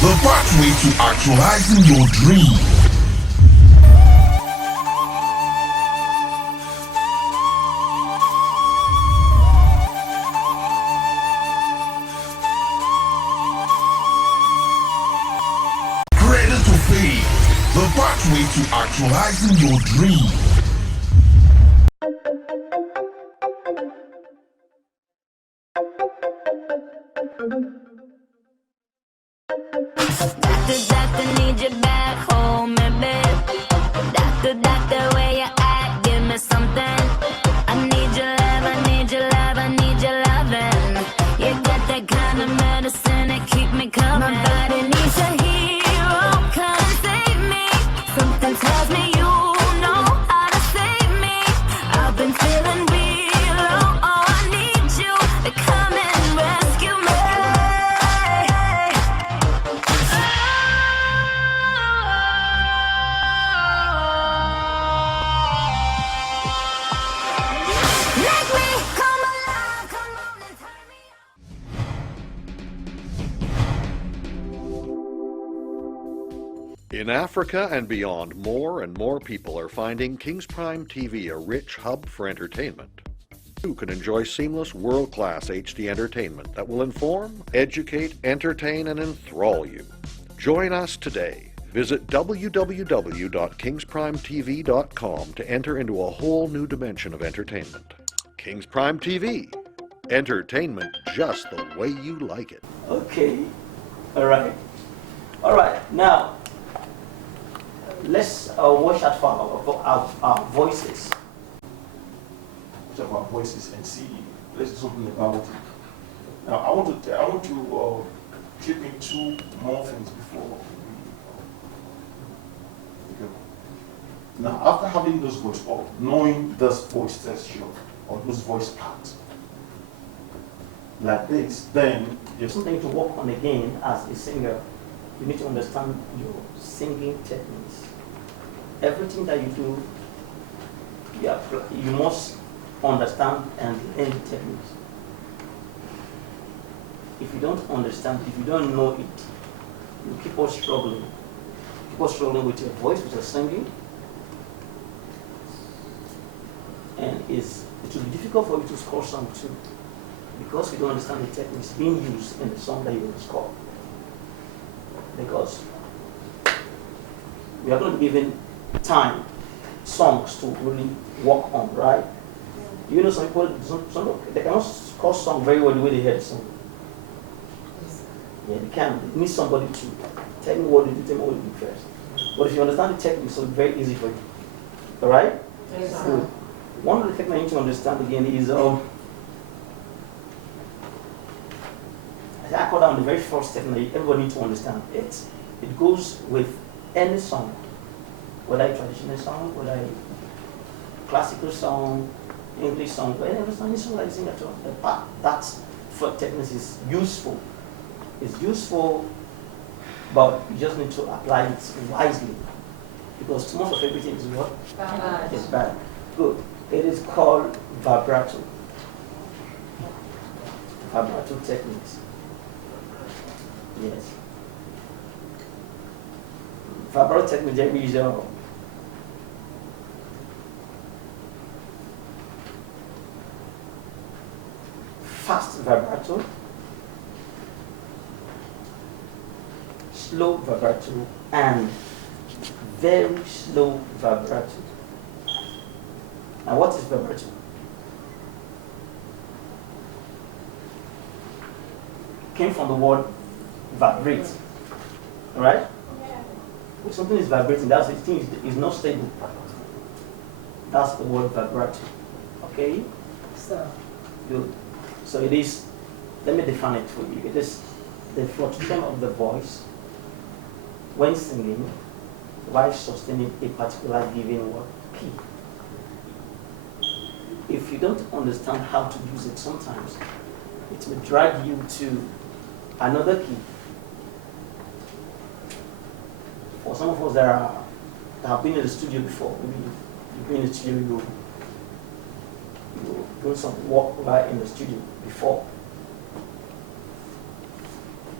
The pathway to actualizing your dream. Cradle to fame. The pathway to actualizing your dream. Doctor, need you back home, babe. Doctor, where you at? Give me something. I need your love, I need your love, I need your loving. You got that kind of medicine that keep me coming. My body needs a hero, come and save me. Something tells me you know how to save me. I've been feeling real low, oh, I need you to come and rescue me. Make me come alive, come on and turn me on. In Africa and beyond, more and more people are finding King's Prime TV a rich hub for entertainment. You can enjoy seamless, world-class HD entertainment that will inform, educate, entertain, and enthrall you. Join us today. Visit www.kingsprimetv.com to enter into a whole new dimension of entertainment. King's Prime TV. Entertainment just the way you like it. Okay, all right. Now, let's watch out for our voices. Watch out for our voices and see. Let's do something about it. Now, I want to chip in two more things before we go. Now, after having those voice or knowing this voice texture or those voice parts like this, then There's something to work on again as a singer. You need to understand your singing techniques. Everything that you do, you must understand and learn techniques. If you don't understand, if you don't know it, you keep on struggling. Keep on struggling with your voice, with your singing. And it will be difficult for you to score song too, because you don't understand the techniques being used in the song that you will score. Because we are going to be given time, songs to really work on, right? You know, some people, they cannot score song very well the way they hear the song. Yeah, they can. They need somebody to tell me what to do, tell me what to do first. But if you understand the techniques, it's very easy for you. All right? Yes, sir. Good. One of the things I need to understand again is, I call that the very first technique everybody needs to understand. It goes with any song, whether a traditional song, whether a classical song, English song, whatever song, any song that you sing at all. That for techniques is useful. It's useful, but you just need to apply it wisely. Because most of everything is what? Bad. It's bad. Good. It is called vibrato. Vibrato techniques. Yes. Vibrato techniques are usual. Fast vibrato, slow vibrato, and very slow vibrato. Now, what is vibrato? Came from the word vibrate, all right? If something is vibrating, that's the thing is not stable. That's the word vibrato. Okay? Sir. Good. So it is, let me define it for you. It is the fluctuation of the voice when singing while sustaining a particular given word, key. If you don't understand how to use it sometimes, it will drag you to another key. For some of us that have been in the studio before, maybe you've been in the studio, you've done some work right in the studio before.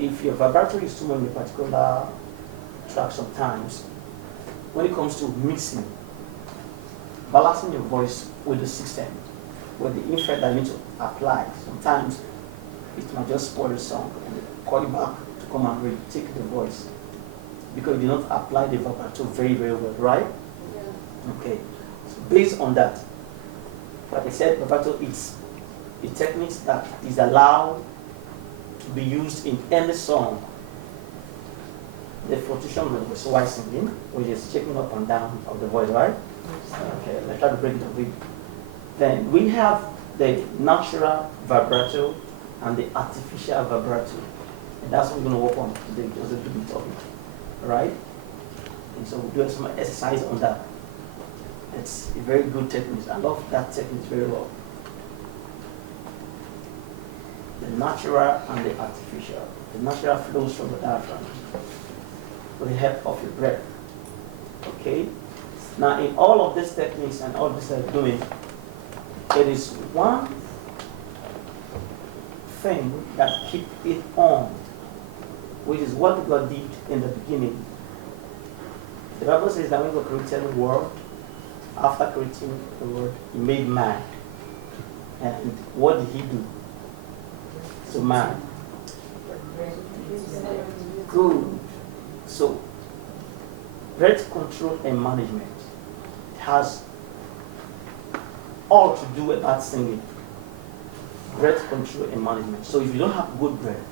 if your vibrato is too much in a particular track sometimes, when it comes to mixing, balancing your voice with the system, with the effect that you need to apply, sometimes it might just spoil the song and call you back to come and retake the voice because you did not apply the vibrato very, very well, right? Yeah. Okay. So based on that, like I said, vibrato is a technique that is allowed to be used in any song. The flotation of the voice while singing, which is checking up and down of the voice, right? Okay, let's try to break it down. Then we have the natural vibrato and the artificial vibrato. And that's what we're going to work on today, just a little bit of it. Right? And so we'll do some exercise on that. It's a very good technique. I love that technique very well. The natural and the artificial. The natural flows from the diaphragm with the help of your breath. Okay? Now, in all of these techniques and all this I'm doing, there is one thing that keeps it on, which is what God did in the beginning. The Bible says that when God created the world, after creating the world, He made man. And what did He do to man? Good. So, breath control and management has all to do about singing. Breath control and management. So if you don't have good breath,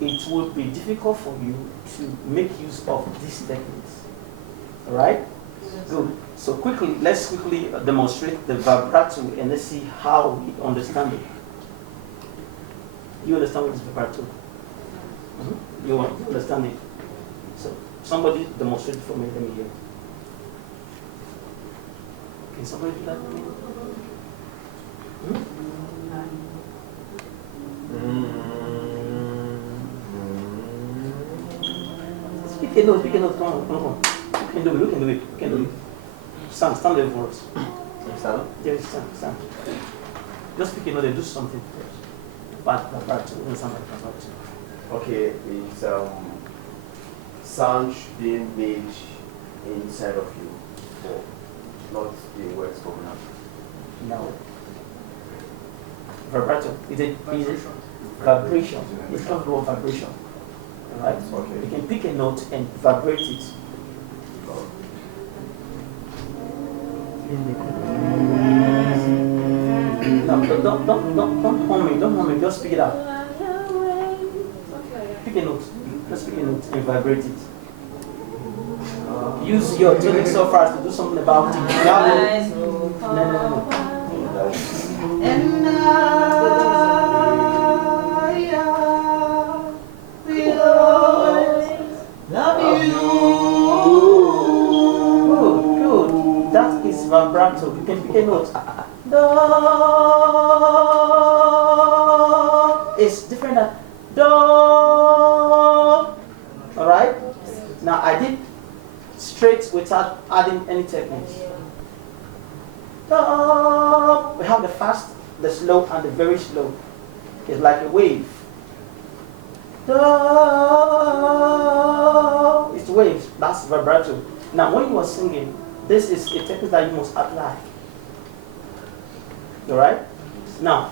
it will be difficult for you to make use of these techniques. Alright? Good. So let's quickly demonstrate the vibrato and let's see how we understand it. You understand what is vibrato? Mm-hmm. You understand it? So somebody demonstrate it for me. Let me hear. Can somebody do that for me? Speak a note, come on. You can do it. Stand there for us. Stand? Yes, stand. Just speak a note and do something first. Back, understand vibrato. Okay, it's sound being made inside of you, or not the words coming out. No. Vibrato is a vibration. It's not raw vibration. Alright? Okay. You can pick a note and vibrate it. No, don't hum it, just pick it out. Pick a note. Just pick a note and vibrate it. Use your tonic software to do something about it. No. And will always love you. Good. That is vibrato. You can pick a note. Do. It's different than do. Alright? Now I did straight without adding any techniques. We have the fast, the slow, and the very slow. It's like a wave. It's waves. That's vibrato. Now, when you are singing, this is a technique that you must apply. Alright? Now,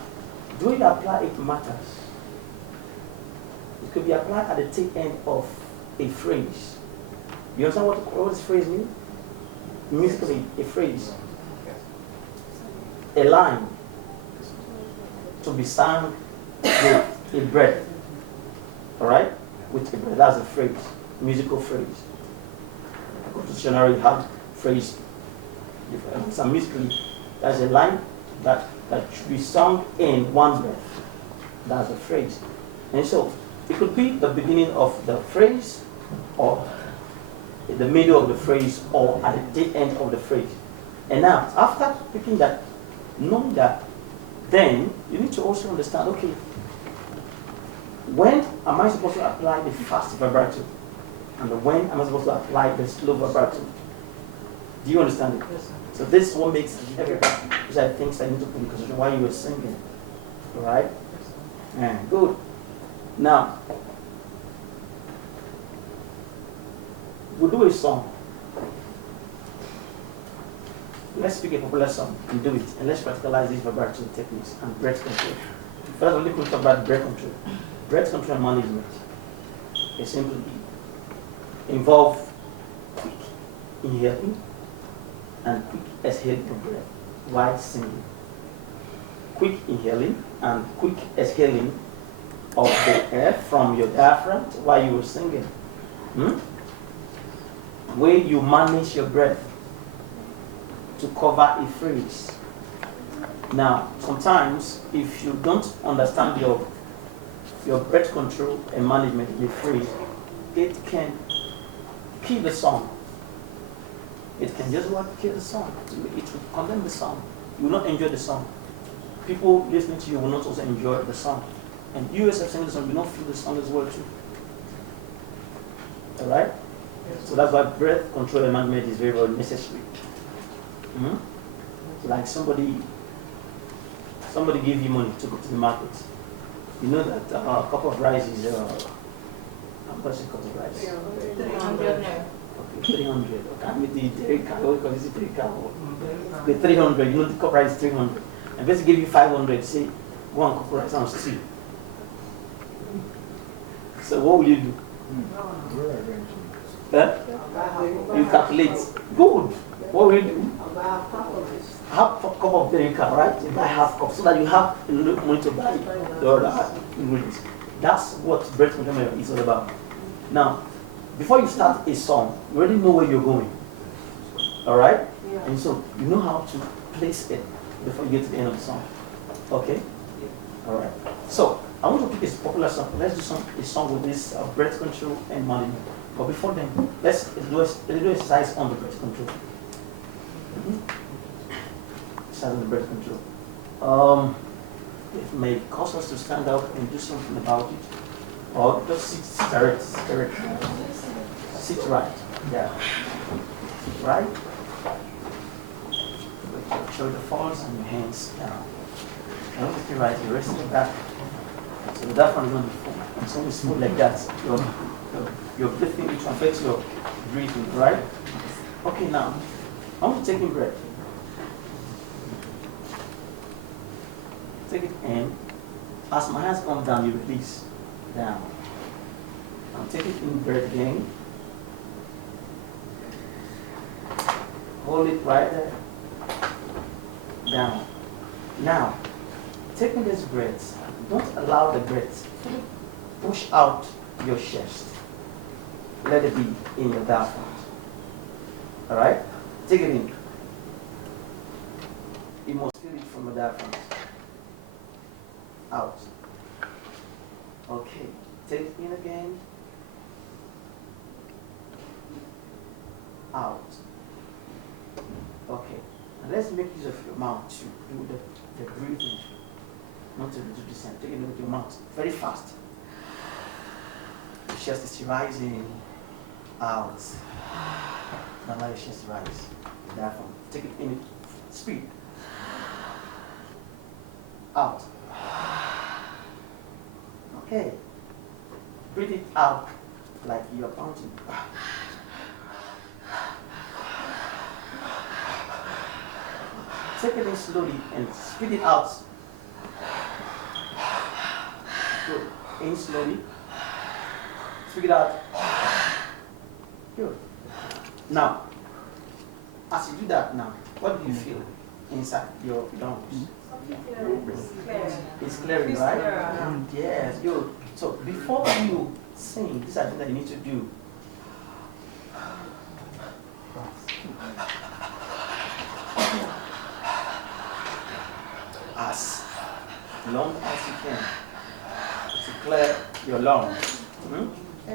do you apply it matters. It could be applied at the tail end of a phrase. You understand what this phrase means? Musically, a phrase. A line to be sung with a breath. Alright? With a breath. That's a phrase. Musical phrase. Dictionary have phrase. Some musically, that's a line that should be sung in one breath. That's a phrase. And so it could be the beginning of the phrase, or in the middle of the phrase, or at the end of the phrase. And now, after picking that, knowing that, then you need to also understand, okay, when am I supposed to apply the fast vibrato? And when am I supposed to apply the slow vibrato? Do you understand it? Yes, so this is what makes everybody, which I think I need to put in consideration while you were singing. Alright? And good. Now, we'll do a song. Let's pick a popular song and do it, and let's practicalize these vibrato techniques and breath control. First, let me talk about breath control. Breath control management is simply involve quick inhaling and quick exhaling of breath while singing. Quick inhaling and quick exhaling of the air from your diaphragm while you were singing. Where you manage your breath to cover a phrase. Now, sometimes if you don't understand your breath control and management in a phrase, it can kill the song. It can just kill the song. It will condemn the song. You will not enjoy the song. People listening to you will not also enjoy the song. And you yourself singing the song, you will not feel the song as well too. Alright? So that's why breath control and management is very, very necessary. Like somebody give you money to go to the market. You know that a cup of rice is how much is a cup of rice? 300. Okay, 300. Okay, I mean the Derika, what do you call it? Derika. The 300. You know the cup of rice is 300. And basically give you 500. Say one cup of rice and stew. So what will you do? You calculate. Good. What will you do? Half a cup of Derika, right? You buy half cup so that you have enough money to buy the other ingredients. That's what breath control is all about. Now, before you start a song, you already know where you're going. Alright? Yeah. And so you know how to place it before you get to the end of the song. Okay? Alright. So I want to pick a popular song. Let's do a song with this breath control and management. But before then, let's do exercise on the breath control. Exercise on the breath control. It may cause us to stand up and do something about it. Or just sit direct. Sit right. Yeah. Right? With your shoulder falls and your hands down. And look at right, you're resting back. So that one is going to be full. And so it's full like that. Your breathing, it affects your breathing, right? Okay, now, I want to take in breath. Take it in. As my hands come down, you release down. Now take it in breath again. Hold it right there. Down. Now, taking this breath, don't allow the breath to push out your chest. Let it be in your diaphragm. Alright? Take it in. You must feel it from your diaphragm. Out. Okay. Take it in again. Out. Okay. And let's make use of your mouth to do the breathing. Not to do the same. Take it in with your mouth. Very fast. The chest is rising. Out. Now let your chest rise. Diaphragm. Take it in speed. Out. Okay. Breathe it out like you're counting. Take it in slowly and spit it out. Good. In slowly. Spit it out. Good. Now, as you do that now, what do you feel inside your lungs? It's clearing, right? Yes, good. So before you sing, these are things that you need to do. As long as you can to clear your lungs,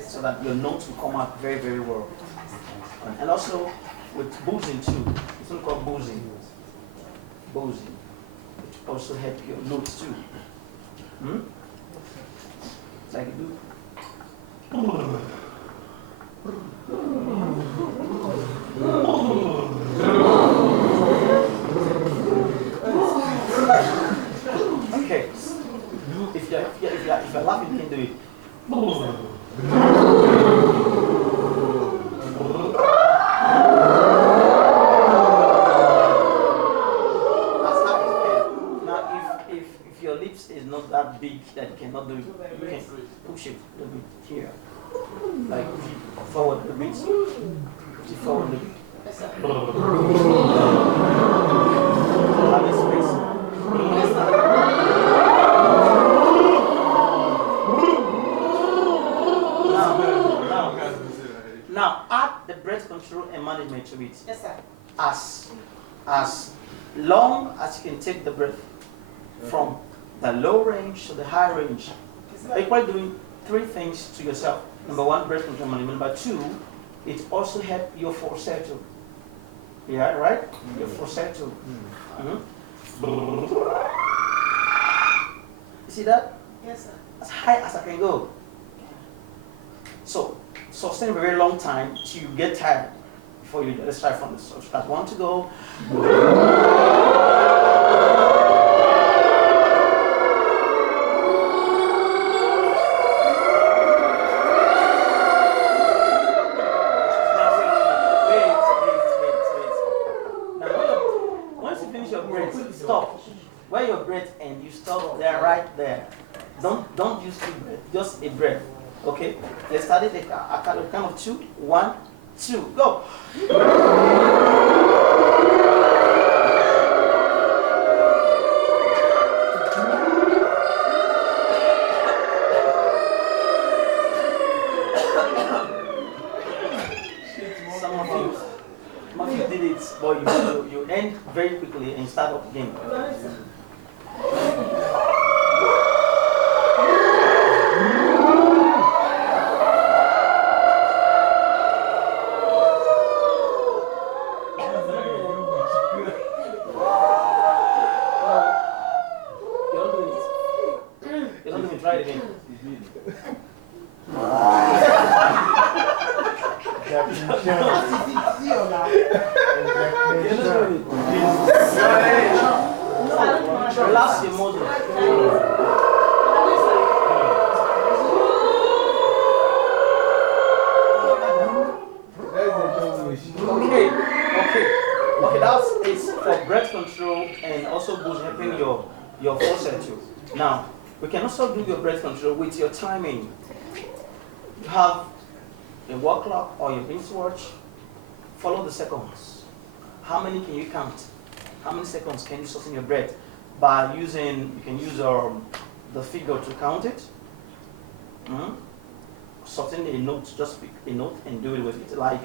so that your notes will come out very, very well. And also with boozing too, it's something called boozing. Boozing, which also help your notes too. Like you do. Okay. If you're laughing, you can do it. push it a little bit here. Like push it forward a bit. Push it forward a bit. Have a space. Now add the breath control and management to it. Yes, sir. As long as you can take the breath from the low range to the high range. Equally doing 3 things to yourself. Number 1, breath control management. Number 2, it also helps your falsetto. Yeah, right? Your falsetto. You see that? Yes, sir. As high as I can go. So sustain a very long time till you get tired before you let's try from the start. 1 to go. Stop. Where your breath ends, you stop there, right there. Don't use 2 breaths, just a breath. Okay? Let's start it. I count of 2. 1, 2, go. Some of you did it, but you end very quickly and start up again. You don't even try it again. Relax your muscles. Okay. That's it for breath control and also boost helping your falsetto. Now, we can also do your breath control with your timing. You have a wall clock or your Prince watch. Follow the seconds. How many can you count? How many seconds can you sustain your breath? By using, you can use the figure to count it. Sustain a note, just pick a note and do it with it. Like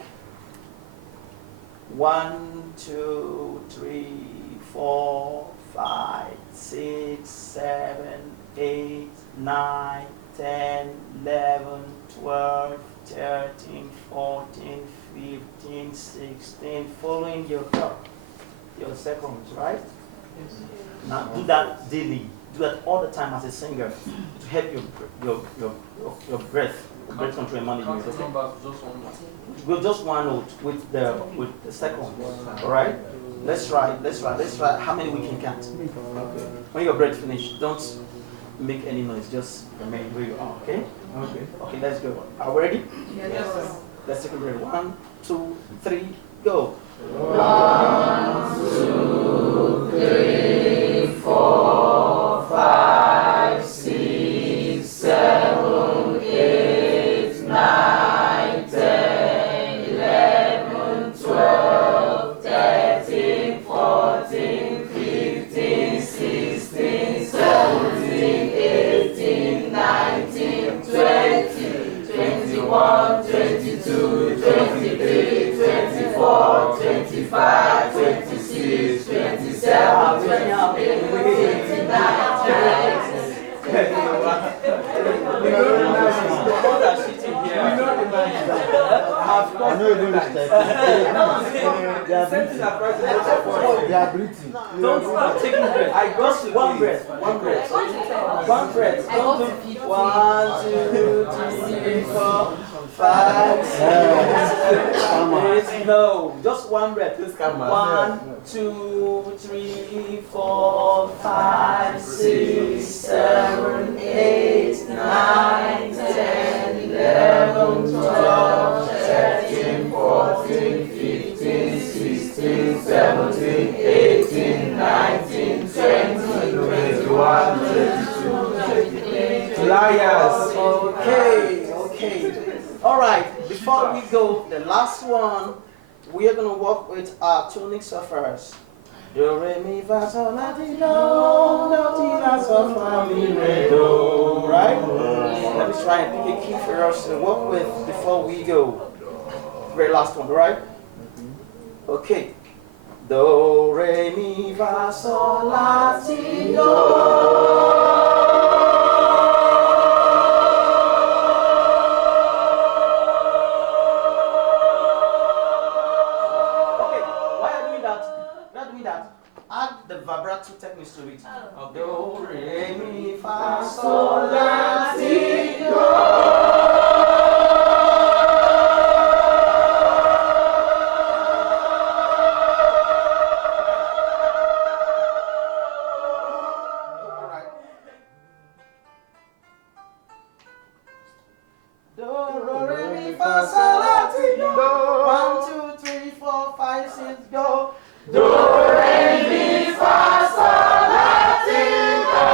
1, 2, 3, 4, 5, 6, 7, 8, 9, 10, 11, 12, 13, 14, 15, 16, following your clock, your seconds, right? Yes. Now do that daily. Do that all the time as a singer to help your breath control and management. Okay? Go just 1 note with the seconds. All right? Let's try. How many we can count? Okay. When your breath finish, don't make any noise. Just remain where you are. Okay? Okay. Let's go. Are we ready? Yes. Let's take a break. 1, 2, 3, go. 1, 2, 3, 4, 5, 6, 7, 8, 9, 10, 11, 12, 13, 14, 15, 16, 17, 18, 19, 20, 21, 22, 23, 24, 25, 26, 27, 28, They are breathing. Don't stop taking breath. I got 1 breath. 1 breath. 1 breath. Don't do 1, 2, 3, 4, 5, 6, 8. No, just 1 breath. 1, 2, 3, 4, 5, 6, 7, 8, 9, 10, 11, 12, 13, 14, 15, 16, 17, 18, 19, 20, 21, 22, 23. Liars. Okay. Okay. All right. Before we go, the last one, we are gonna work with our tonic suffers. Do re mi fa sol la ti do ti la sol fa mi re do. Right? Let me try and pick a key for us to work with before we go. Very last one, right? Okay. Do re mi fa sol la ti do. Add the vibrato techniques to it. Do, re, mi, fa, sol, la, si, do. Alright. Do, re, mi, fa, sol, la, si, do. 1, 2, 3, 4, 5, 6, go. Do, re, mi, fa, sol, la, si, do.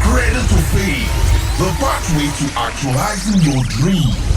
Cradle to fame, the pathway to actualizing your dreams.